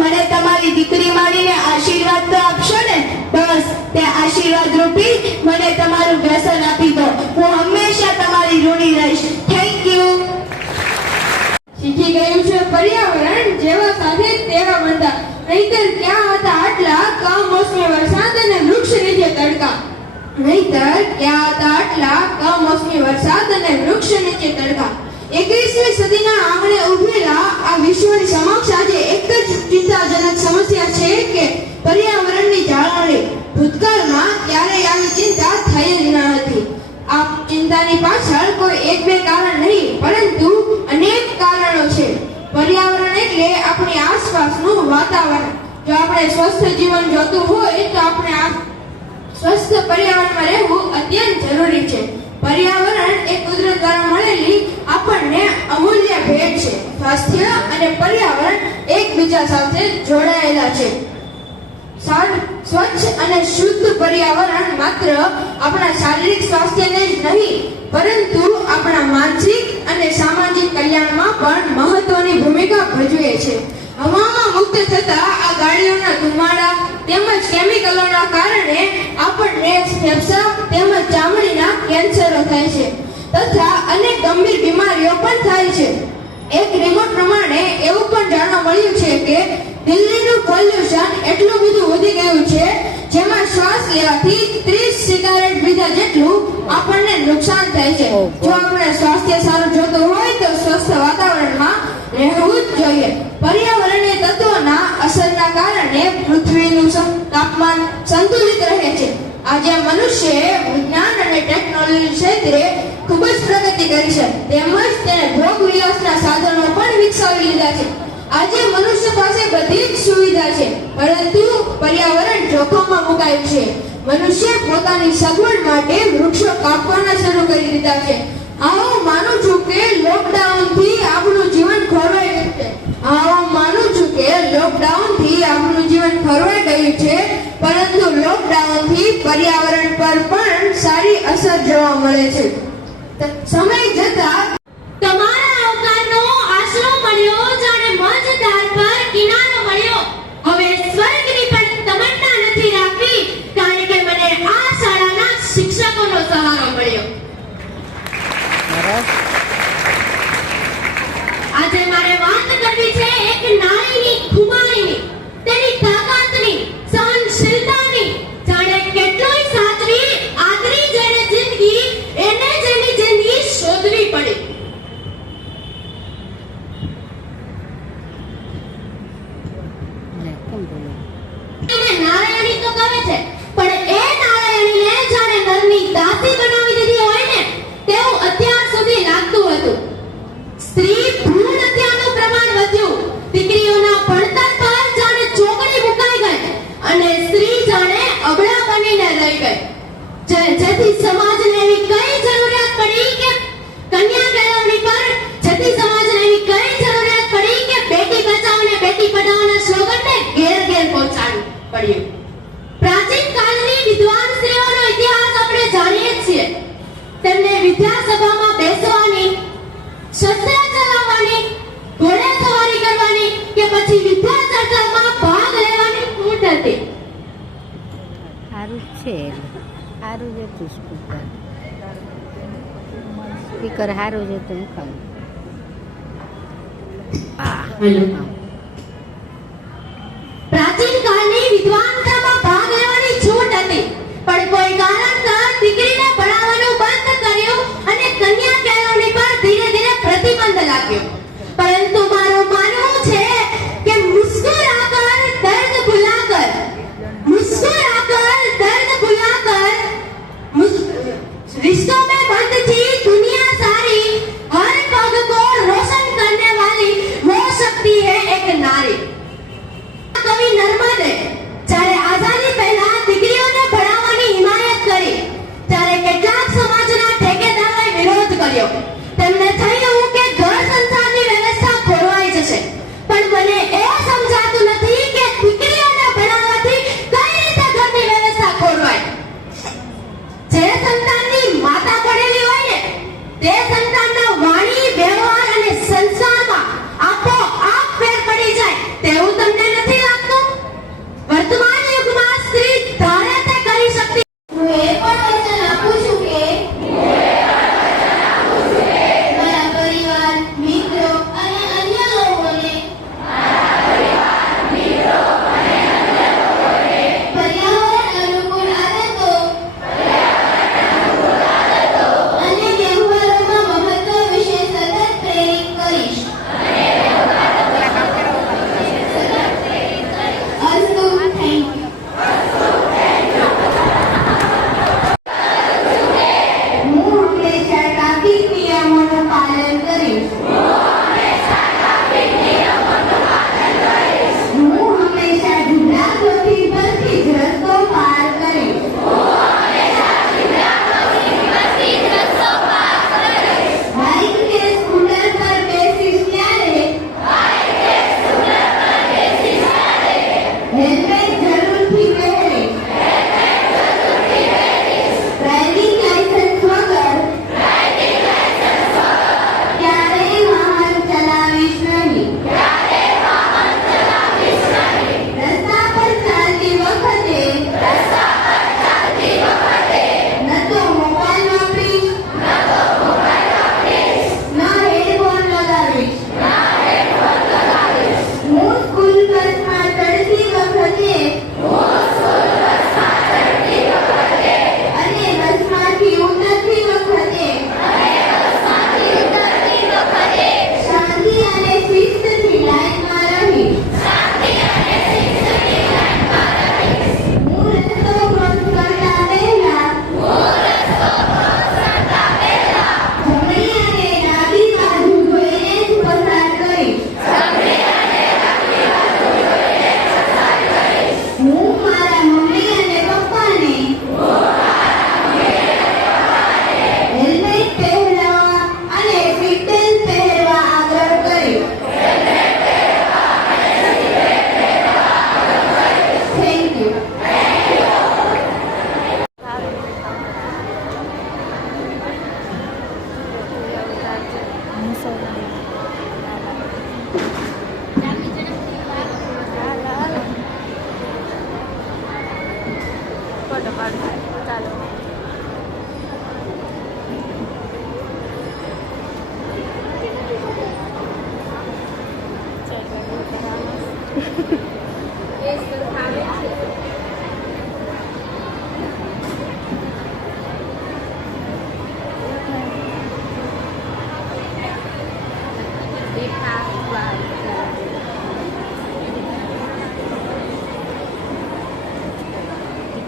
મને તમારી દીકરી માનીને આશીર્વાદ તો આપશો ને? બસ તે આશીર્વાદ રૂપી મને તમારું વ્યસન આપી દો. હું હંમેશા તમારી ઋણી રહીશ. Thank you. શીખી ગયું છે પર્યાવરણ જેવા સાથે તેવા બંધા, નહીતર ક્યાં હતા આટલા કમોસમી વરસાદ અને વૃક્ષ નીચે તડકા. નહીતર ક્યાં હતા આટલા કમોસમી વરસાદ અને વૃક્ષ નીચે તડકા. 21મી સદીના આંગણે ઉભેલા આ વિશ્વની સમક્ષ આજે એક જ ચિંતાજનક સમસ્યા છે કે પર્યાવરણની જાળવણી. ભૂતકાળમાં ક્યારેય આવી ચિંતા થઈ જ ન હતી. આ ચિંતાની પાછળ કોઈ એક બે કારણ નહીં, પરંતુ અનેક કારણો છે. પર્યાવરણ એટલે આપણી આસપાસનું વાતાવરણ. જો આપણે સ્વસ્થ જીવન જોતું હોય તો આપણે આ સ્વસ્થ પર્યાવરણમાં રહેવું અત્યંત જરૂરી છે. પર્યાવરણ એ કુદરત દ્વારા મળેલી આપણને અમૂલ્ય ભેટ છે. સ્વાસ્થ્ય અને પર્યાવરણ એકબીજા સાથે જોડાયેલા છે. સ્વચ્છ અને શુદ્ધ પર્યાવરણ માત્ર આપણા શારીરિક સ્વાસ્થ્યને જ નહીં, પરંતુ આપણા માનસિક અને સામાજિક કલ્યાણમાં પણ મહત્વની ભૂમિકા ભજવે છે. હવામાં મુક્ત થતા આ ગાડીઓના ધુમાડા તેમજ કેમિકલોના કારણે આપણને ફેફસા તેમજ ચામડીના કેન્સરો થાય છે તથા અનેક ગંભીર બીમારીઓ પણ થાય છે. એક રિપોર્ટ પ્રમાણે એવું પણ જાણવા મળ્યું છે કે દિલ્હીનું પોલ્યુશન એટલું બધું વધી ગયું છે જેમાં શ્વાસ લેવાથી 30 સિગારેટ પીધા જેટલું આપણને નુકસાન થાય છે. જો આપણે સ્વાસ્થ્ય સારું જોતું હોય તો સ્વસ્થ વાતાવરણમાં રહેવું જ જોઈએ. પર્યાવરણીય તત્વોના અસરના કારણે પૃથ્વીનું તાપમાન સંતુલિત રહે છે. આજે મનુષ્યએ વિજ્ઞાન અને ટેકનોલોજી ક્ષેત્રે ખૂબ જ પ્રગતિ કરી છે, તેમજ તેને ભોગ વિલાસના સાધનો પણ વિકસાવી લીધા છે. આજે મનુષ્ય પાસે બધી જ સુવિધા છે, પરંતુ પર્યાવરણ જોખમમાં મુકાયું છે. મનુષ્ય પોતાની સગવડ માટે વૃક્ષો કાપવાના શરૂ કરી દીધા છે. હું માનું છું કે લોકડાઉનથી આપણું જીવન ખોરવાઈ ગયું છે. પરંતુ લોકડાઉનથી પર્યાવરણ પર પણ સારી અસર જોવા મળે છે. સમય જતા તમારા અવતારનો આશરો મળ્યો, જાણે મંચધાર પર કિનારો મળ્યો. હવે સ્વર્ગની પણ તમન્ના નથી રાખવી, કારણ કે મને આ શાળાના શિક્ષકોનો સહારો મળ્યો. આજે મારે વાત કરવી છે એક નારીની ખુમારીની, તેની તાકાતની, સહનશીલતાની. જાણે કેટલોય સાચવી આદરી જેને જિંદગી, એને જેની જિંદગી શોધવી પડી. નારાયણી તો કહે છે, પણ એ નારાયણીને જાણે નરની દાસી બનાવી દીધી હોય ને તેવું અત્યાર સુધી લાગતું હતું. સ્ત્રી ભ્રૂણ હત્યાનું પ્રમાણ વધ્યું, દીકરીઓના ભણતર પર જાણે ચોકડી મુકાઈ ગઈ અને સ્ત્રી જાણે અબળા બનીને રહી ગઈ. જેથી સમાજને એવી કઈ જરૂરિયાત પડી કે કન્યા કેળવણી પર, જેથી સમાજને એવી કઈ જરૂરિયાત પડી કે બેટી બચાવો ને બેટી પઢાઓના સ્લોગનને ઘેર ઘેર પહોંચાડવું પડ્યું. પ્રાચીન કાળની વિદ્વાન સ્ત્રીઓનો ઇતિહાસ આપણે જાણીએ છીએ. તેમને વિદ્યાસભામાં બેસવાની, શસ્ત્ર ચલાવવાની, ઘોડે સવારી કરવાની કે પછી વિદ્યા ચર્ચામાં ભાગ લેવાની છૂટ હતી. સારું છે, સારું જ હતું સ્પીકર સારું જ હતું. પ્રાચીન કાળની વિદ્વાનતામાં ભાગ લેવાની છૂટ હતી, પણ કોઈ કારણસર દીકરીને ભણાવવાનું બંધ કર્યું અને કન્યા કેળવણી પર ધીરે ધીરે પ્રતિબંધ લાગ્યો. પરંતુ મારું માનવું છે કે મુસ્કુરાકર દર્દ ભુલાકર, મુસ્કુરાકર દર્દ ભુલાકર, रिश्तों में बंद थी दुनिया सारी, हर पग को रोशन करने वाली वो शक्ति है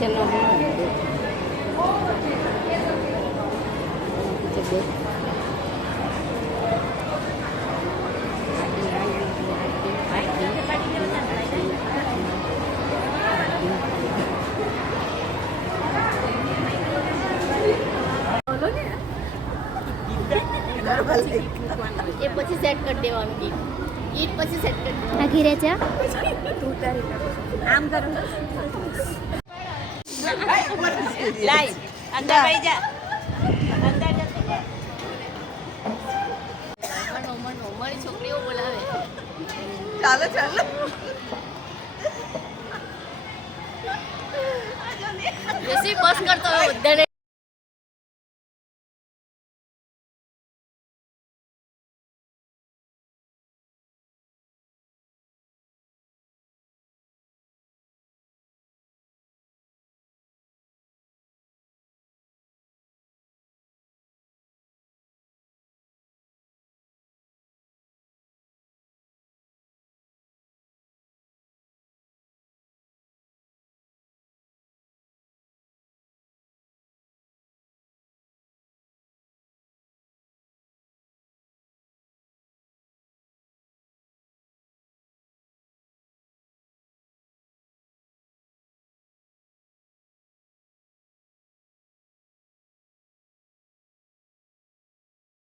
ચલો એ પછી સેટ કરી દેવાનું ગીત ગીત પછી સેટ કરી દેવાનું. આ ઘીરે જા આમ કરો લાઈ અંદર વહી જા અંદર જતી જા. મનો મનો મારી છોકરીઓ બોલાવે. ચાલો ચાલો બેસી બસ કરતો હોય બધાને.